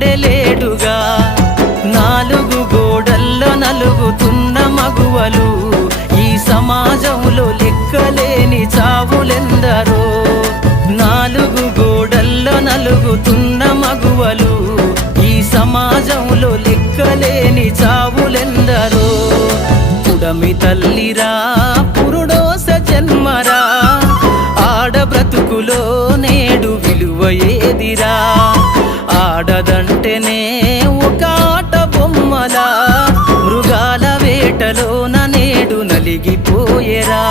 లేడుగా నాలుగు గోడల్లో నలుగుతున్న మగువలు ఈ సమాజంలో లెక్కలేని చావులెందరో నాలుగు గోడల్లో నలుగుతున్న మగువలు ఈ సమాజంలో లెక్కలేని చావులెందరో పుడమి తల్లిరా పురుడోస జన్మరా ఆడ బ్రతుకులో నేడు విలువ ఏదిరా ఆడదంటేనే ఒక ఆట బొమ్మలా మృగాల వేటలోన నేడు నలిగిపోయేరా